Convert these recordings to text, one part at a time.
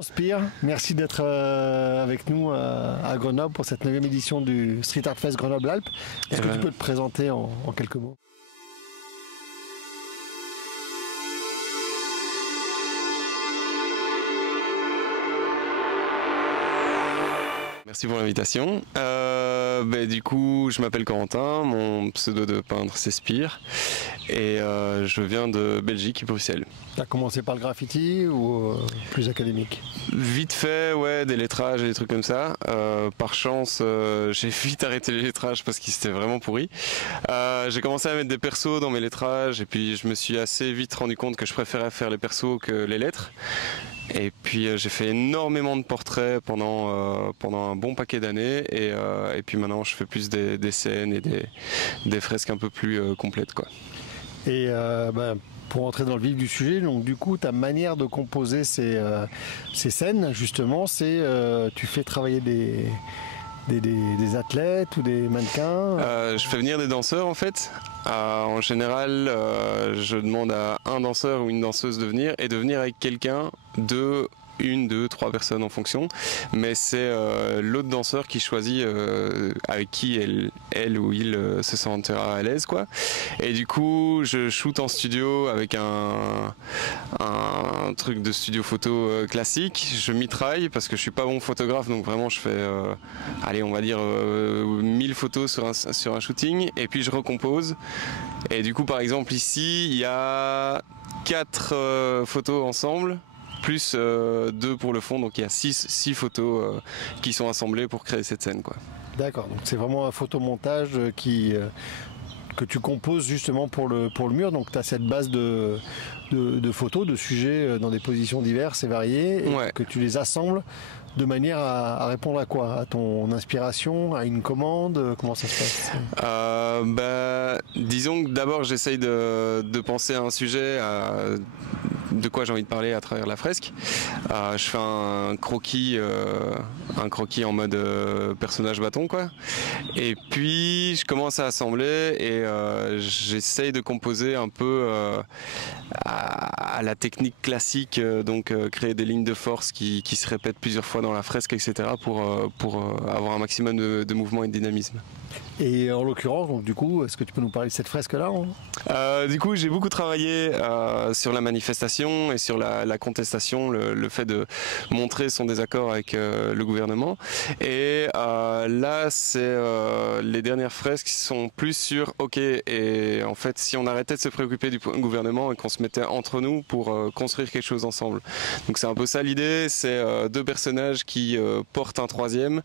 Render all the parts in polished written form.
Spire, merci d'être avec nous à Grenoble pour cette 9e édition du Street Art Fest Grenoble-Alpes. Est-ce que tu peux te présenter en quelques mots? Merci pour l'invitation. Du coup, je m'appelle Corentin, mon pseudo de peintre c'est Spire et je viens de Belgique, Bruxelles. Tu as commencé par le graffiti ou plus académique? Vite fait, ouais, des lettrages et des trucs comme ça. Par chance, j'ai vite arrêté les lettrages parce qu'ils étaient vraiment pourris. J'ai commencé à mettre des persos dans mes lettrages et puis je me suis assez vite rendu compte que je préférais faire les persos que les lettres. Et puis j'ai fait énormément de portraits pendant un bon paquet d'années et puis maintenant je fais plus des scènes et des fresques un peu plus complètes, quoi. Et pour entrer dans le vif du sujet, donc du coup ta manière de composer ces scènes justement, c'est tu fais travailler des athlètes ou des mannequins? Je fais venir des danseurs en fait. En général, je demande à un danseur ou une danseuse de venir et de venir avec quelqu'un de une, deux, trois personnes en fonction, mais c'est l'autre danseur qui choisit avec qui elle ou il se sentira à l'aise, quoi. Et du coup, je shoot en studio avec un truc de studio photo classique. Je mitraille parce que je suis pas bon photographe, donc vraiment je fais, allez, on va dire 1000 photos sur un shooting, et puis je recompose. Et du coup, par exemple ici, il y a 4 photos ensemble, plus 2 pour le fond, donc il y a 6 photos qui sont assemblées pour créer cette scène, quoi. D'accord, donc c'est vraiment un photomontage que tu composes justement pour le mur, donc tu as cette base de photos, de sujets dans des positions diverses et variées, et ouais, que tu les assembles de manière à répondre à quoi? À ton inspiration, à une commande? Comment ça se passe? Disons que d'abord j'essaye de penser à un sujet, de quoi j'ai envie de parler à travers la fresque. Je fais un croquis en mode personnage bâton, quoi. Et puis je commence à assembler et j'essaye de composer un peu à la technique classique, donc créer des lignes de force qui se répètent plusieurs fois dans la fresque, etc. pour avoir un maximum de mouvement et de dynamisme. Et en l'occurrence, donc du coup, est-ce que tu peux nous parler de cette fresque-là? Du coup, j'ai beaucoup travaillé sur la manifestation et sur la contestation, le fait de montrer son désaccord avec le gouvernement. Et là, c'est les dernières fresques sont plus sur OK. Et en fait, si on arrêtait de se préoccuper du gouvernement et qu'on se mettait entre nous pour construire quelque chose ensemble. Donc c'est un peu ça l'idée. C'est 2 personnages qui portent un troisième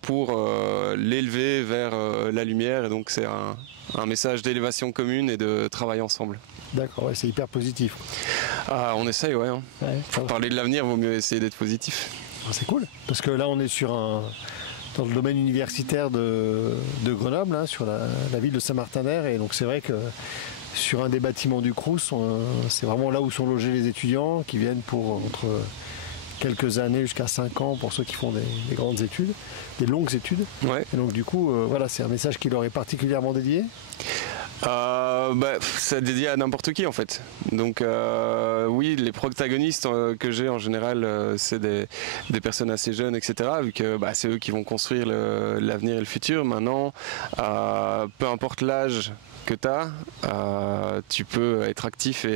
pour l'élever vers la lumière, et donc c'est un message d'élévation commune et de travail ensemble. D'accord, ouais, c'est hyper positif. On essaye, ouais. Pour parler de l'avenir, il vaut mieux essayer d'être positif. C'est cool, parce que là on est dans le domaine universitaire de Grenoble, hein, sur la ville de Saint-Martin-d'Air, et donc c'est vrai que sur un des bâtiments du Crous, c'est vraiment là où sont logés les étudiants qui viennent pour entre quelques années jusqu'à 5 ans pour ceux qui font des grandes études, des longues études. Ouais. Et donc du coup, voilà, c'est un message qui leur est particulièrement dédié. C'est dédié à n'importe qui en fait. Donc oui, les protagonistes que j'ai en général, c'est des personnes assez jeunes, etc. Vu que c'est eux qui vont construire l'avenir et le futur. Maintenant, peu importe l'âge que tu as, tu peux être actif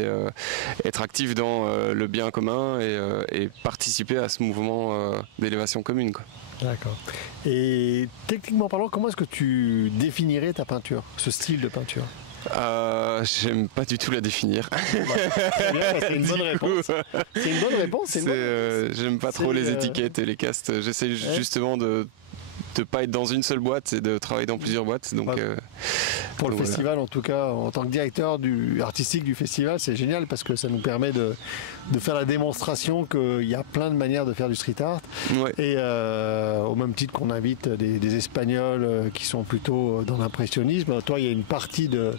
dans le bien commun et participer à ce mouvement d'élévation commune, quoi. D'accord. Et techniquement parlant, comment est-ce que tu définirais ta peinture, ce style de peinture? J'aime pas du tout la définir. C'est une bonne réponse. C'est une bonne réponse. J'aime pas trop les étiquettes et les castes. J'essaie justement de pas être dans une seule boîte et de travailler dans plusieurs boîtes. Donc, pour le festival, en tout cas, en tant que directeur artistique du festival, c'est génial parce que ça nous permet de faire la démonstration qu'il y a plein de manières de faire du street art. Ouais. Et au même titre qu'on invite des Espagnols qui sont plutôt dans l'impressionnisme, toi, il y a une partie de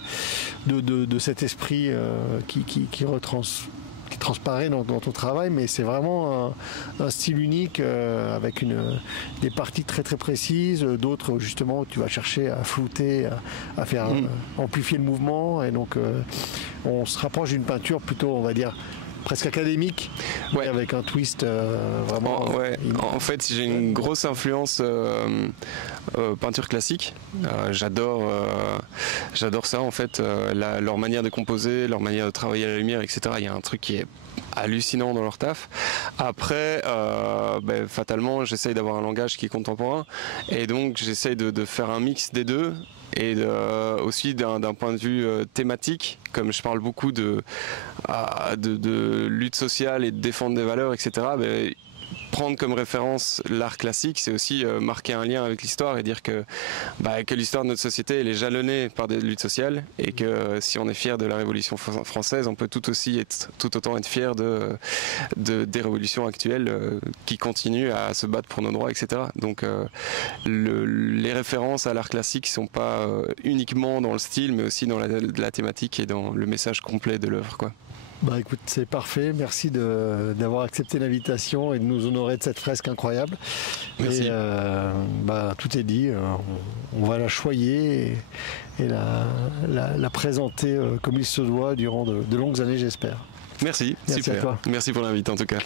cet esprit qui transparaît dans ton travail, mais c'est vraiment un style unique avec des parties très très précises, d'autres justement où tu vas chercher à flouter, à faire amplifier le mouvement, et donc on se rapproche d'une peinture plutôt, on va dire, presque académique, avec un twist vraiment. En fait, j'ai une grosse influence peinture classique. J'adore ça en fait, leur manière de composer, leur manière de travailler à la lumière, etc. Il y a un truc qui est hallucinant dans leur taf. Après, fatalement, j'essaye d'avoir un langage qui est contemporain, et donc j'essaye de faire un mix des deux. Et aussi d'un point de vue thématique, comme je parle beaucoup de lutte sociale et de défendre des valeurs, etc. Prendre comme référence l'art classique, c'est aussi marquer un lien avec l'histoire et dire que l'histoire de notre société elle est jalonnée par des luttes sociales, et que si on est fier de la Révolution française, on peut tout autant être fier des révolutions actuelles qui continuent à se battre pour nos droits, etc. Donc les références à l'art classique sont pas uniquement dans le style, mais aussi dans la thématique et dans le message complet de l'œuvre, quoi. Écoute, c'est parfait. Merci d'avoir accepté l'invitation et de nous honorer de cette fresque incroyable. Merci. Et tout est dit. On va la choyer et la présenter comme il se doit durant de longues années, j'espère. Merci, super. À toi. Merci pour l'invite en tout cas.